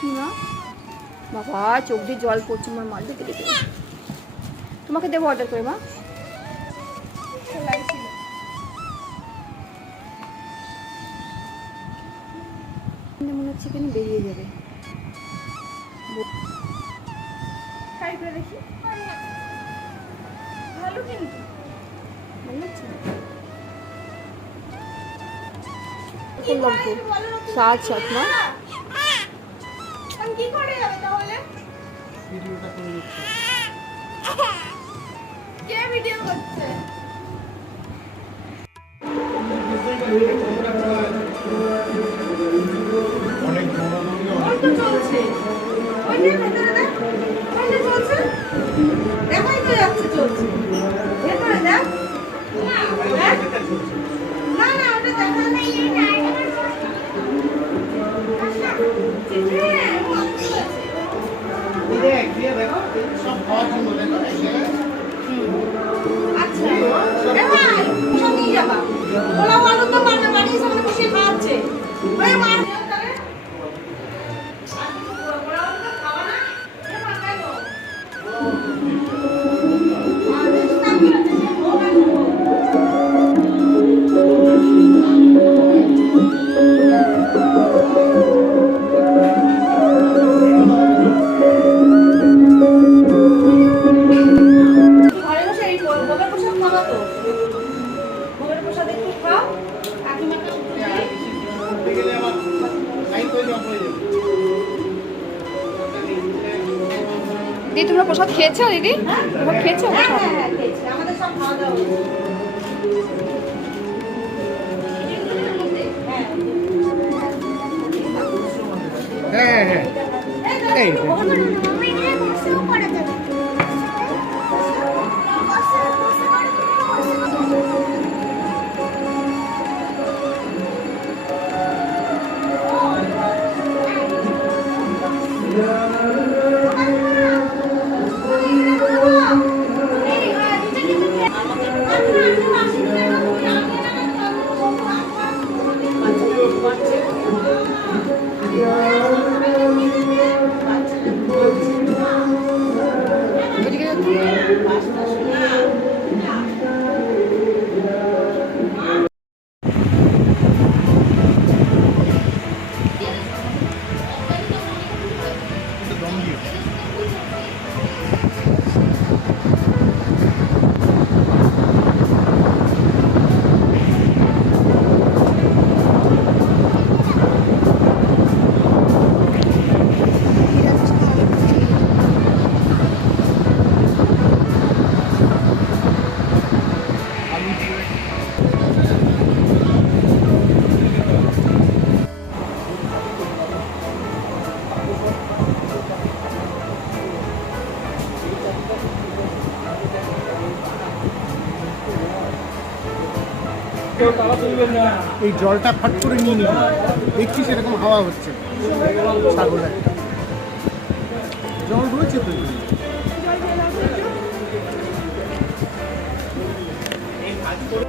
কি মা? বাবা চোখ দিয়ে জল পড়ছে আমার মা, দেখে দেখে। তোমাকে দেবো অর্ডার করে মা। মনে হচ্ছে কেন বেরিয়ে যাবে। দেখি ভালো কিন্তু করলাম তো সাত সাত না কি করে যাবে তাহলে? ভিডিওটা করে দিচ্ছি। কে ভিডিও করছে? অনেক দৌড়াদৌড়ি চলছে। ওই যে ভেতরে দেখ, ওই যে চলছে, দেখাই তো যাচ্ছে চলছে। ভেতরে দেখ। না না ওটা দেখা নাই। দিদি তোমরা প্রসাদ খেয়েছো? দিদি তোমরা খেয়েছো? আমাদের সব খাওয়া দাওয়া হ্যাঁ হ্যাঁ এই এই জলটা ফাট করে নিয়ে নিবি, দেখছি সেরকম হাওয়া হচ্ছে। ছাগল একটা জল রয়েছে তো।